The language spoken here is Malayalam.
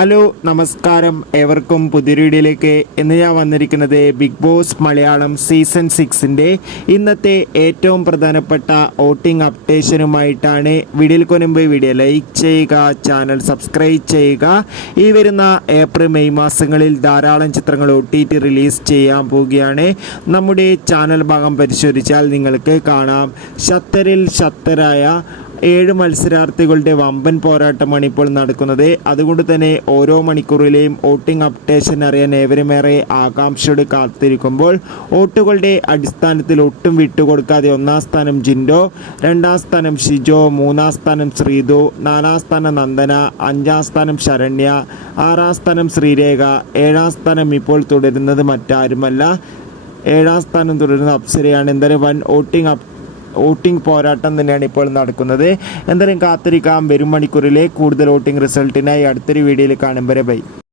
ഹലോ നമസ്കാരം, ഏവർക്കും പുതിയൊരു വീഡിയോയിലേക്ക് ഇന്ന് ഞാൻ വന്നിരിക്കുന്നത് ബിഗ് ബോസ് മലയാളം സീസൺ 6 ഇന്നത്തെ ഏറ്റവും പ്രധാനപ്പെട്ട വോട്ടിംഗ് അപ്ഡേഷനുമായിട്ടാണ്. വീഡിയോയിൽ മുൻപ് വീഡിയോ ലൈക്ക് ചെയ്യുക, ചാനൽ സബ്സ്ക്രൈബ് ചെയ്യുക. ഈ വരുന്ന ഏപ്രിൽ മെയ് മാസങ്ങളിൽ ധാരാളം ചിത്രങ്ങൾ OTT റിലീസ് ചെയ്യാൻ പോവുകയാണ്. നമ്മുടെ ചാനൽ ഭാഗം പരിശോധിച്ചാൽ നിങ്ങൾക്ക് കാണാം, ഷത്തറിൽ ഷത്തറായ 7 മത്സരാർത്ഥികളുടെ വമ്പൻ പോരാട്ടമാണ് ഇപ്പോൾ നടക്കുന്നത്. അതുകൊണ്ട് തന്നെ ഓരോ മണിക്കൂറിലെയും വോട്ടിംഗ് അപ്ഡേഷൻ അറിയാൻ ഏവരുമേറെ ആകാംക്ഷയോട് കാത്തിരിക്കുമ്പോൾ വോട്ടുകളുടെ അടിസ്ഥാനത്തിൽ ഒട്ടും വിട്ടുകൊടുക്കാതെ 1-ാം സ്ഥാനം ജിൻഡോ, 2-ാം സ്ഥാനം ഷിജോ, 3-ാം സ്ഥാനം ശ്രീതു, 4-ാം സ്ഥാനം നന്ദന, 5-ാം സ്ഥാനം ശരണ്യ, 6-ാം സ്ഥാനം ശ്രീരേഖ, 7-ാം സ്ഥാനം ഇപ്പോൾ തുടരുന്നത് മറ്റാരുമല്ല, 7-ാം സ്ഥാനം തുടരുന്നത് അപ്സരയാണ്. എന്തായാലും വൻ വോട്ടിംഗ് പോരാട്ടം തന്നെയാണ് ഇപ്പോൾ നടക്കുന്നത്. എന്തായാലും കാത്തിരിക്കാം വരും മണിക്കൂറിലെ കൂടുതൽ വോട്ടിംഗ് റിസൾട്ടിനായി. അടുത്തൊരു വീഡിയോയിൽ കാണും വരെ ബൈ.